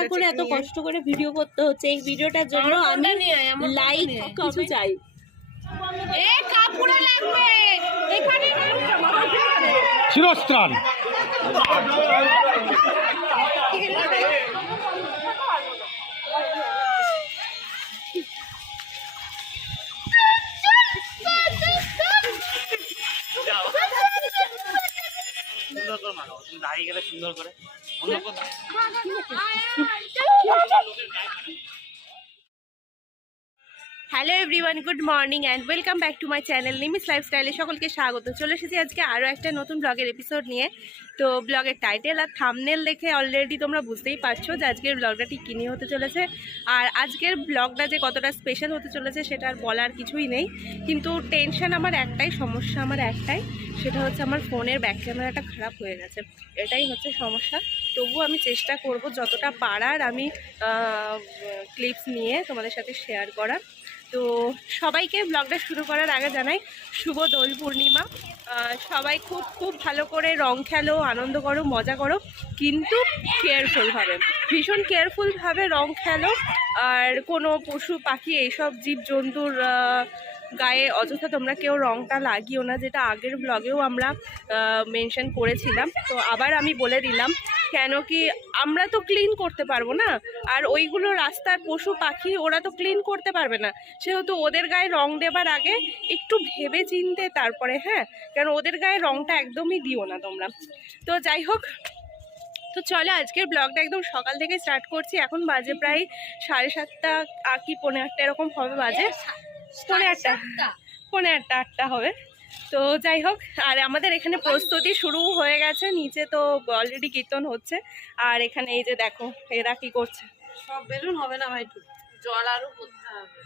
Camera করে এত কষ্ট করে ভিডিও করতে হচ্ছে এই ভিডিওটার জন্য আমি লাইক কিছু চাই। এ কাপড়ে লাগবে। এখানে শিরস্ত্রাণ সুন্দর করে মারো তুমি দাঁড়িয়ে গেলে সুন্দর করে। অন্য কোথাও hello everyone good morning and welcome back to my channel নিমিস লাইফস্টাইলে সকলকে স্বাগত। চলে এসেছি আজকে আরও একটা নতুন ব্লগের এপিসোড নিয়ে। তো ব্লগের টাইটেল আর থামনেল দেখে অলরেডি তোমরা বুঝতেই পারছ যে আজকের ব্লগটা ঠিক কিনে হতে চলেছে। আর আজকের ব্লগটা যে কতটা স্পেশাল হতে চলেছে সেটা আর বলার কিছুই নেই। কিন্তু টেনশন আমার একটাই, সমস্যা আমার একটাই, সেটা হচ্ছে আমার ফোনের ব্যাক ক্যামেরাটা খারাপ হয়ে গেছে। এটাই হচ্ছে সমস্যা। তবু আমি চেষ্টা করব যতটা পারার আমি ক্লিপস নিয়ে তোমাদের সাথে শেয়ার করার। তো সবাইকে ব্লগটা শুরু করার আগে জানাই, শুভ দোল পূর্ণিমা। সবাই খুব খুব ভালো করে রং খেলো, আনন্দ করো, মজা করো, কিন্তু কেয়ারফুলভাবে ভীষণ কেয়ারফুলভাবে রং খেলো, আর কোনো পশু, পাখি, এইসব জীবজন্তুর গায়ে অযথা তোমরা কেউ রংটা লাগিও না, যেটা আগের ব্লগেও আমরা মেনশন করেছিলাম। তো আবার আমি বলে দিলাম কেন কি আমরা তো ক্লিন করতে পারব না? আর ওইগুলো রাস্তার পশু পাখি ওরা তো ক্লিন করতে পারবে না। সেহেতু ওদের গায়ে রং দেবার আগে একটু ভেবে চিনতে তারপরে হ্যাঁ? কেন ওদের গায়ে রংটা একদমই দিও না তোমরা। তো যাই হোক তো চলো আজকের ব্লগটা একদম সকাল থেকে স্টার্ট করছি। এখন বাজে প্রায় সাড়ে সাতটা আর কি পৌনে আটটা এরকম হবে বাজে। পৌনে আটটা। পৌনে আটটা আটটা হবে। তো যাই হোক আর আমাদের এখানে প্রস্তুতি শুরু হয়ে গেছে নিচে তো অলরেডি কীর্তন হচ্ছে আর এখানে এই যে দেখো এরা কি করছে? সব বেলুন হবে না ভাই জল আরও করতে হবে।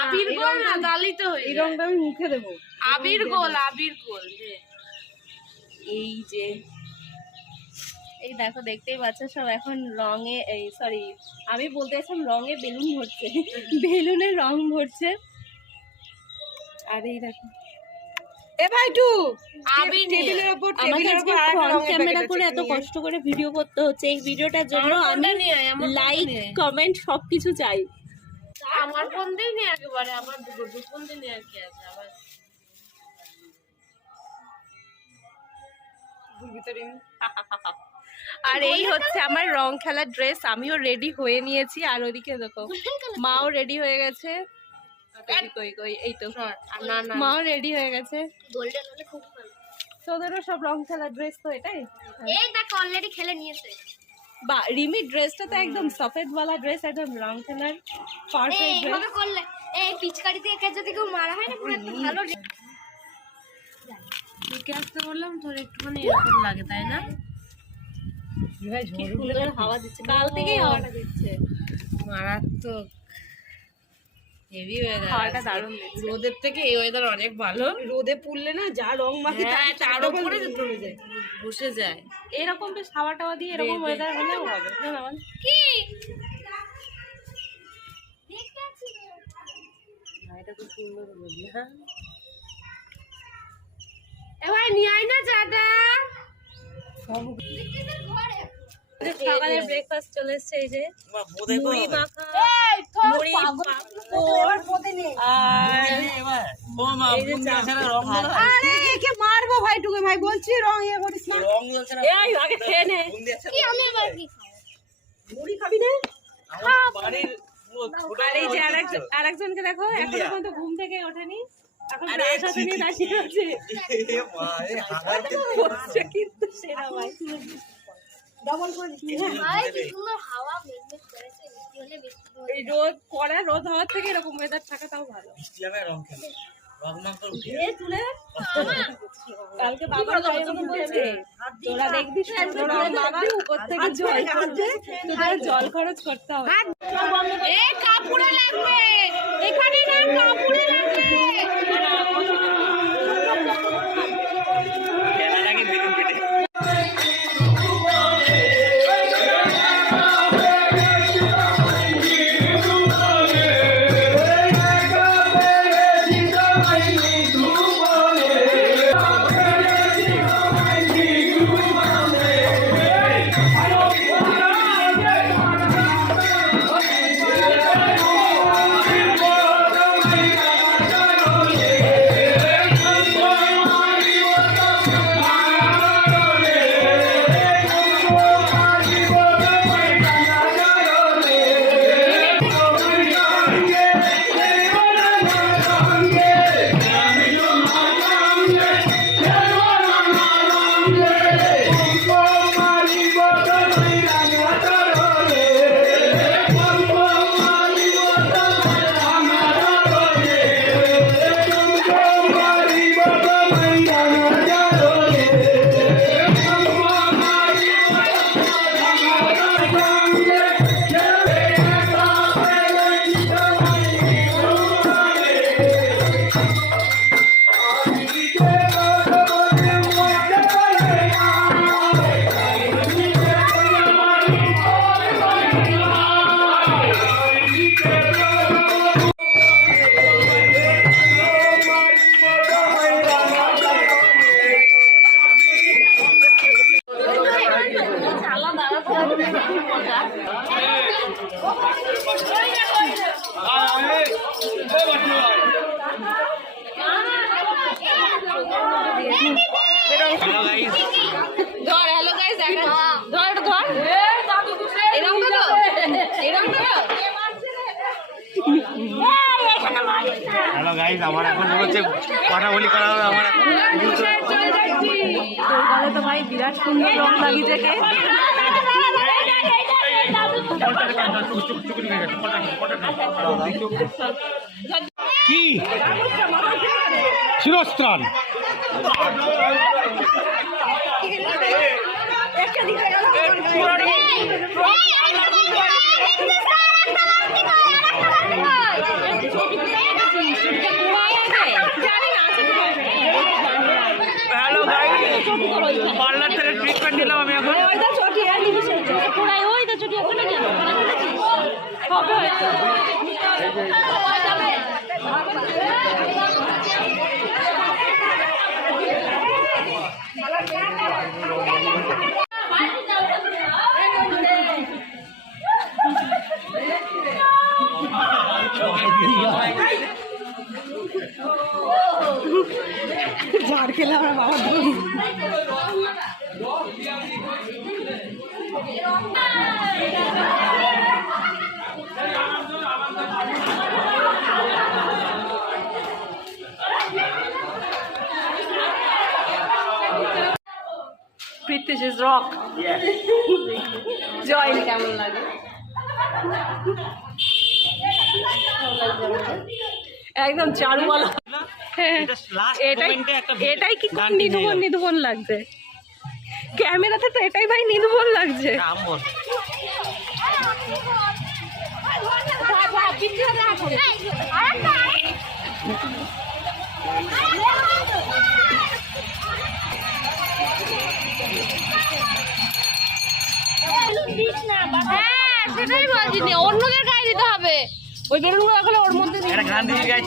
আবির গোল না দালিতে হয়ে এই রংটা আমি মুখে দেবো। আবির গোল আবির গোল এই যে এই দেখো দেখতেই পাচ্ছ সব এখন রঙে এই সরি আমি বলতে চাইছিলাম রঙে বেলুন ভরছে। বেলুনে রং ভরছে। আর এই দেখো। এ ভাই টু টেবিলের উপর টেবিলের উপর ফ্রন্ট ক্যামেরা করে এত কষ্ট করে ভিডিও করতে হচ্ছে এই ভিডিওটার জন্য আমি লাইক কমেন্ট সবকিছু চাই। আমার ফোন দিয়ে নি একেবারে আমার দুটো ফোন দিয়ে আর কি আছে আবার। ভিতরে আর এই হচ্ছে আমার রং খেলার ড্রেস। আমিও রেডি হয়ে নিয়েছি। আর ওদিকে দেখো মাও রেডি হয়ে গেছে। কই, কই কই এই তো। না না মাও রেডি হয়ে গেছে। গোল্ডেন হলে খুব ভালো। তোদেরও সব রং খেলার ড্রেস তো এটাই। এই দেখ অলরেডি খেলে নিয়েছে। বা রিমি ড্রেসটা তো একদম সফেদ ওয়ালা ড্রেস একদম রং খেলার পারফেক্ট ড্রেস করলে এই পিচকারি দিয়ে একে যদি কেউ মারা হয় না পুরো একটা ভালো তোকে আসতে বললাম তোর একটুখানি এরকম লাগে তাই না? হাওয়া দিচ্ছে কাল থেকেই হাওয়াটা দিচ্ছে। মারাত্মক। হেভি ওয়েদার হাওয়াটা দারুণ রোদের থেকে এই ওয়েদার অনেক ভালো। রোদে পুড়লে না যা রং মাখি হ্যাঁ তার উপরে যায়। বসে যায়। এরকম বেশ হাওয়া টাওয়া দিয়ে এরকম ওয়েদার হলেও হবে? কি? এটা খুব সুন্দর বললি এ ভাই নিয়ে আয় না চাটা। সকালে ব্রেকফাস্ট চলে এসছে এই যে মুড়ি মাখা মুড়ি পাঁপড় আর এবার ও মা এই যে বুন চা। ছাড়া রং আরে একে মারবো ভাই টুকে ভাই বলছি রং ইয়ে করিস না। রং জ্বলছে না এই আগে খেয়ে নে। কি আমি এবার কি মুড়ি খাবি না? বাড়ির পুরো আর এই যে আরেকজন আরেকজনকে দেখো এখন। পর্যন্ত ঘুম থেকে ওঠেনি। এখন নিয়ে দাঁড়িয়ে আছে। এ মা, এ হাগাতে হচ্ছে কিন্তু সেরা ভাই। ডবল করে দিচ্ছি হ্যাঁ কি সুন্দর হাওয়া মেঘমেঘ করেছে বৃষ্টি হলে বৃষ্টি এই রোদ পড়া রোদ হওয়ার থেকে এরকম ওয়েদার থাকা তাও ভালো। বৃষ্টি হবে রং খেলে। রং মাং করে উঠে এ তুলে কালকে বাবার বলছে? তোরা দেখবি তোরা বাবা উপর থেকে জল তোদের জল খরচ করতে হবে। এ কাপড়ে লাগবে। এখানে না কাপড়ে লাগবে। হ্যালো গাইস ধর হ্যালো গাইস ধর ধর। এরকম তো এরকম তো হ্যালো গাইস আমার এখন মনে হচ্ছে কথা বলি করা হবে আমার এখন তাহলে তো ভাই বিরাট সুন্দর রং লাগিয়েছে কে কি শিরস্ত্রাণ। পার্লার থেকে ট্রিটমেন্ট নিলাম ঝাড় খেলে আমার বাবা প্রীতিশ ইজ রক জয় কেমন লাগে? একদম চারুওয়ালা এটাই এটাই কি খুব গান টেনে নিধুবন গেল। নিধুবন লাগছে। ক্যামেরাতে তো এটাই ভাই নিধুবন লাগছে। হ্যাঁ সেটাই বলছি অন্যদের গায়ে দিতে হবে। ওই বেলুনগুলো ওর মধ্যে গান দিয়ে কই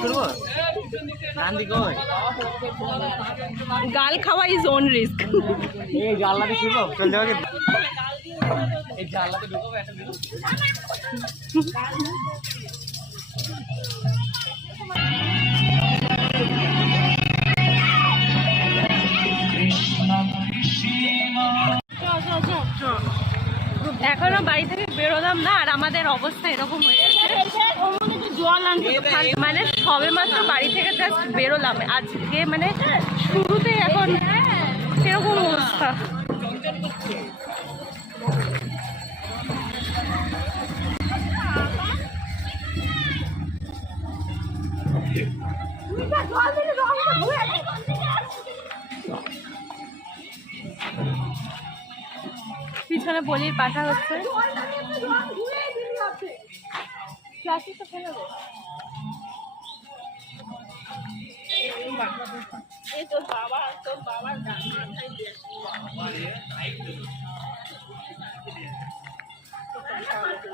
গাল খাওয়া ইজ ওন রিস্ক এই শুনব চল এই ঢুকবো একটা এখনও বাড়ি থেকে বেরোলাম না আর আমাদের অবস্থা এরকম হয়ে গেছে। জল আনতে মানে সবে মাত্র বাড়ি থেকে জাস্ট বেরোলাম। আজকে মানে শুরুতে এখন সেরকম অবস্থা। পিছনে বলির পাঠা হচ্ছে।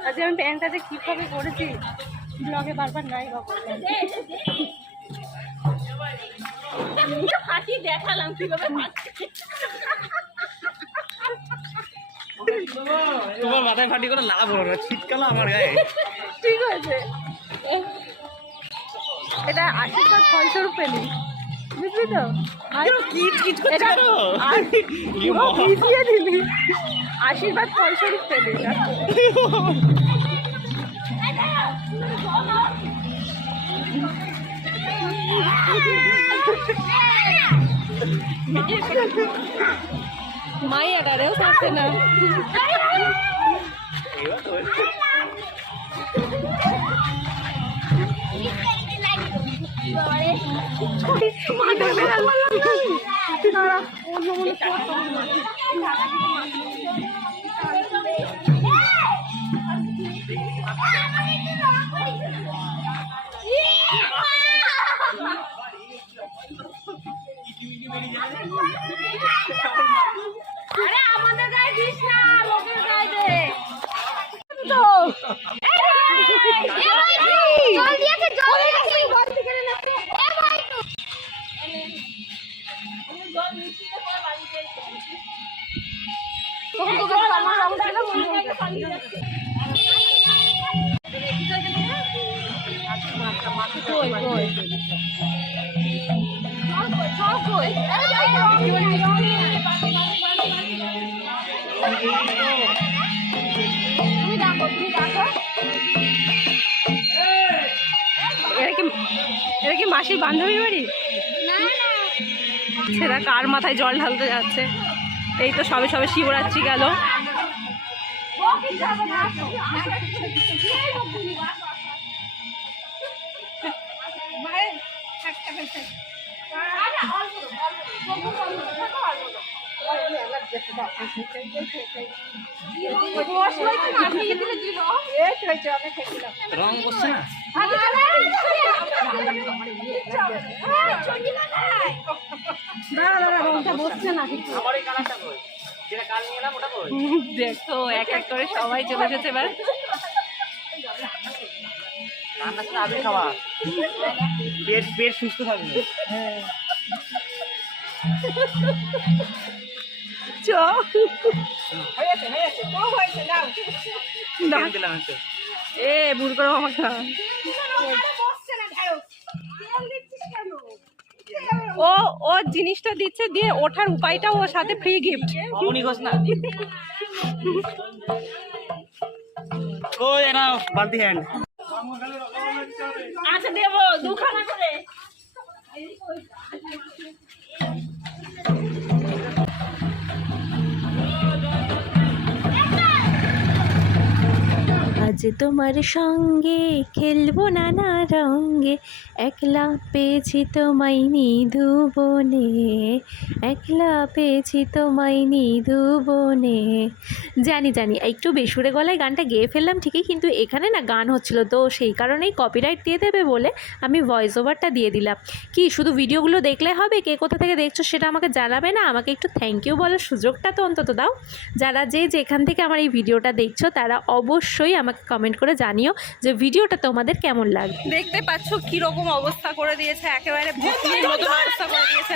আজ আমি প্যান্টটাতে কীভাবে করেছি ব্লগে বারবার নাই বাবা। হাঁটি দেখালাম কীভাবে তোমার মাথায় ফাটি করে লাভ হলো শীতকালে আমার গায়ে। ঠিক আছে। এটা আশীর্বাদ ফলস্বরূপ পেলি। বুঝলি তো? আশীর্বাদ ফলস্বরূপ পেলি। না। মাই এগারেও থাকছে না আরে আমাদের গায়ে দিস না। এরা কি মাসির বান্ধবীর বাড়ি? সেটা কার মাথায় জল ঢালতে যাচ্ছে? এই তো সবে সবে শিবরাত্রি গেল। রং বসছে না দেখো এক এক করে সবাই চলে যেতে এবার রান্না খাওয়া পেট পেট সুস্থ থাকবে। চ দিলাম এ ভুল করো আমাকে। ও ও জিনিসটা দিচ্ছে দিয়ে ওঠার উপায়টা ওর সাথে ফ্রি গিফট অমনি ঘোষ না। কই এনা বালতি হ্যান্ড আচ্ছা দেবো দুখানা করে। আজ তোমার সঙ্গে খেলব নানা রঙ্গে একলা পেয়েছি তোমায় নিধু বনে। একলা পেয়েছি তোমায় নিধু বনে। জানি জানি, একটু বেসুরে গলায় গানটা গেয়ে ফেললাম ঠিকই, কিন্তু এখানে না গান হচ্ছিল, তো সেই কারণেই কপিরাইট দিয়ে দেবে বলে আমি ভয়েস ওভারটা দিয়ে দিলাম। কি, শুধু ভিডিওগুলো দেখলে হবে? কে কোথা থেকে দেখছ সেটা আমাকে জানাবে না? আমাকে একটু থ্যাংক ইউ বলার সুযোগটা তো অন্তত দাও। যারা যে যেখান থেকে আমার এই ভিডিওটা দেখছ, তারা অবশ্যই আমাকে কমেন্ট করে জানিও যে ভিডিওটা তোমাদের কেমন লাগে দেখতে পাচ্ছ কি রকম অবস্থা করে দিয়েছে একেবারে মতন অবস্থা করে দিয়েছে।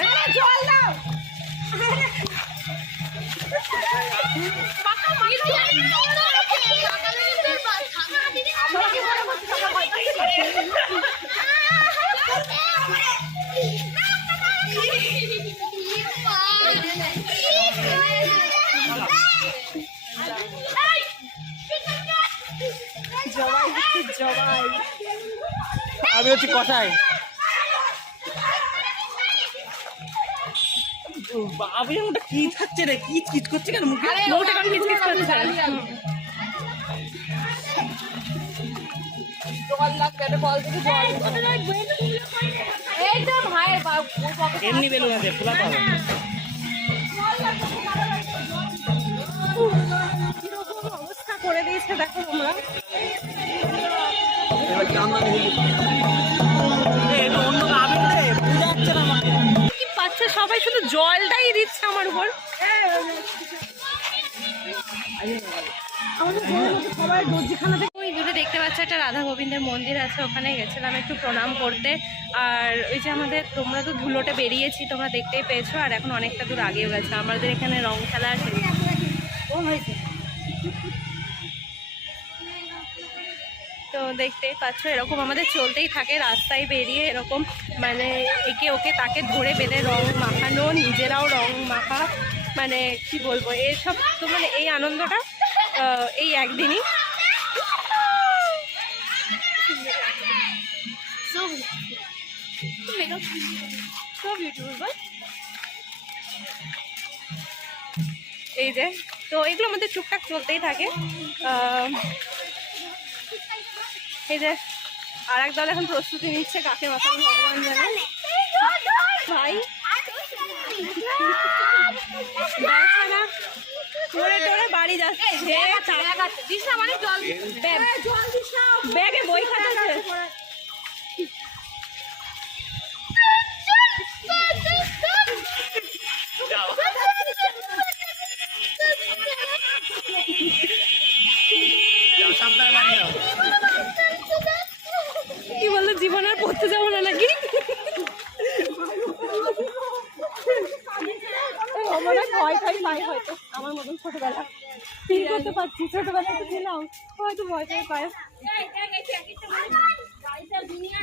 আমি হচ্ছে কষাই আমি ওটা কি খাচ্ছে রে কি কিচ করছে কেন মুখে মুখটা কেমন কিচকিচ করছে এই তো ভাইয়ের এমনি বেলুন আছে ফোলাতে হবে অবস্থা করে দিয়েছে দেখো তোমরা পাচ্ছে? সবাই শুধু জলটাই দিচ্ছে আমার উপর। দূরে দেখতে পাচ্ছ, একটা রাধা গোবিন্দের মন্দির আছে, ওখানে গেছিলাম একটু প্রণাম করতে। আর ওই যে আমাদের, তোমরা তো ধুলোটে বেরিয়েছি, তোমরা দেখতেই পেয়েছ, আর এখন অনেকটা দূর আগেও গেছে। আমাদের এখানে রং খেলা আছে ও হয়েছে দেখতেই পাচ্ছ এরকম আমাদের চলতেই থাকে রাস্তায় বেরিয়ে এরকম মানে একে ওকে তাকে ধরে বেঁধে রং মাখানো নিজেরাও রং মাখা মানে কি বলব এসব তো মানে এই আনন্দটা এই একদিনই So beautiful, বল? এই যে তো এগুলো আমাদের টুকটাক চলতেই থাকে এই যে আর এক দল এখন প্রস্তুতি নিচ্ছে কাকে মাথা ভগবান জানে। ভাই। পরে টরে বাড়ি যাচ্ছে। মানে ব্যাগে। বই খাতা হয়তো ভয় ভয় পায়।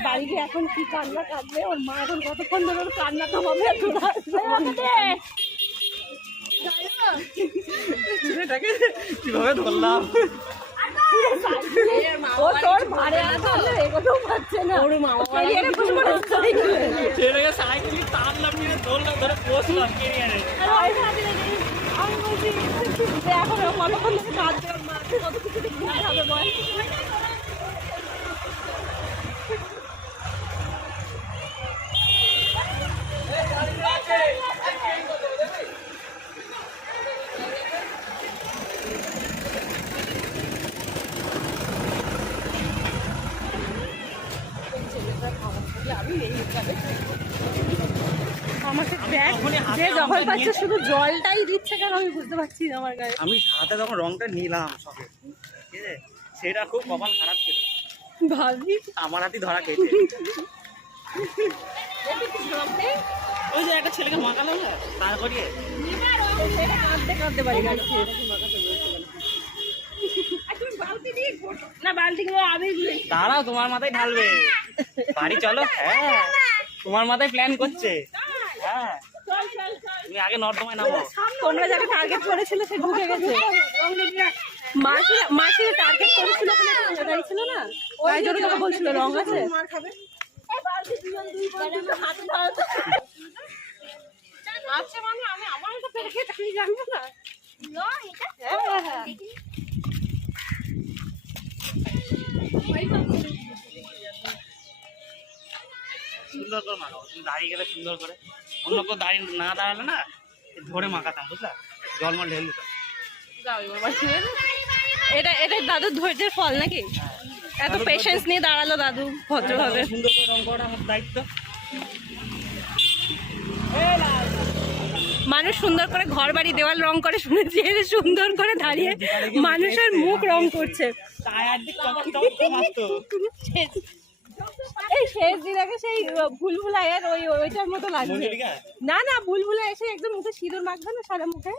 বাড়ি এখন কি কান্না কাঁদবে? ওর মা এখন কতক্ষণ ধরে ওর কান্না থামাবে। ছেলেটাকে কীভাবে ধরলাম। ছেলেটাকে সাইকেল টানলাম ধরলাম ধরে বসলাম কেরিয়ারে আর আমি ভাবি নাকি, আমি বলছি, যে এখন কতক্ষণ ওর মাকে কত কিছু ঘুরতে হবে বল আমাকে দেখ, যে যখন পাচ্ছে শুধু জলটাই দিচ্ছে। কেন আমি বুঝতে পারছি না আমার গায়ে? আমি হাতে তখন রংটা নিলাম সবে ঠিক আছে? সেটা খুব কপাল খারাপ ছিল। ভাবি? আমার হাতে ধরা খেয়েছে। ওই যে একটা ছেলেকে কাঁদতে কাঁদতে না বালতি দাঁড়াও তোমার মাথায় ঢালবে। বাড়ি চলো হ্যাঁ। তোমার মাথায় প্ল্যান করছে। হ্যাঁ। তুমি আগে নর্দমায় নামো তোমরা যাকে টার্গেট করেছিলে সে ঢুকে গেছে। মাসি মাসি টার্গেট করেছিল ওখানে ছিল না। ওই জন্য তোকে বলছিল রং আছে? আচ্ছা মানে আমি আমার তো পেরে খেয়ে আমি জানব না। সুন্দর করে মাখাবো তুমি দাঁড়িয়ে গেলে সুন্দর করে। অন্য কেউ দাঁড়িয়ে না দাঁড়ালে না ধরে মাখাতাম বুঝলা? ঢেলে দিতাম। এটা এটা দাদুর ধৈর্যের ফল নাকি? এত পেশেন্স নিয়ে দাঁড়াল দাদু ভদ্রভাবে। সুন্দর করে রং করাটা আমার দায়িত্ব। মানুষ সুন্দর করে ঘর বাড়ি দেওয়াল রং করে শুনেছি সুন্দর করে দাঁড়িয়ে মানুষের মুখ রং করছে। এই শেষ দিন আগে সেই ভুলভুলাইয়ের ওই ওইটার মতো লাগছে। না না ভুলভুলা এসে একদম মুখে সিঁদুর মাখবে না সারা মুখে?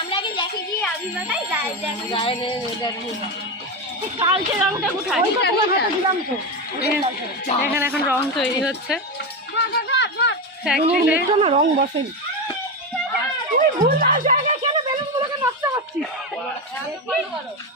আমরা আগে দেখে গিয়ে কালকে রংটা কোথায়? এখানে এখন রং তৈরি হচ্ছে। রং বসেনি। তুমি ভুল জায়গায় কেন বেলুনগুলোকে নষ্ট করছিস? লোকের চিনতে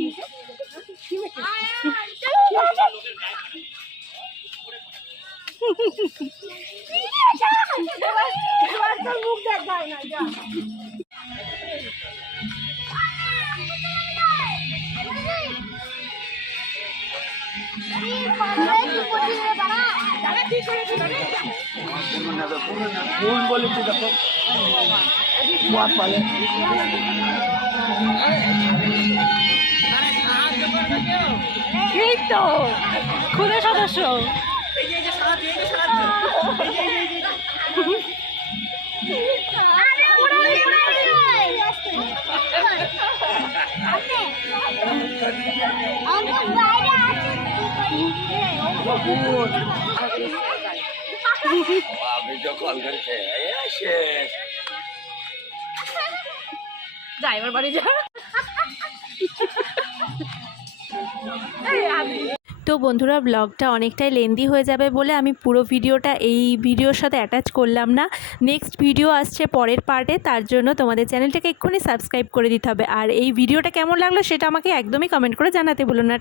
দরকার এই তো খুদে সদস্য। এবার বাড়ি যা। তো বন্ধুরা ব্লগটা অনেকটাই লেন্দি হয়ে যাবে বলে আমি পুরো ভিডিওটা এই ভিডিওর সাথে অ্যাটাচ করলাম না। নেক্সট ভিডিও আসছে পরের পার্টে তার জন্য তোমাদের চ্যানেলটাকে এক্ষুনি সাবস্ক্রাইব করে দিতে হবে। আর এই ভিডিওটা কেমন লাগল সেটা আমাকে একদমই কমেন্ট করে জানাতে বলো না।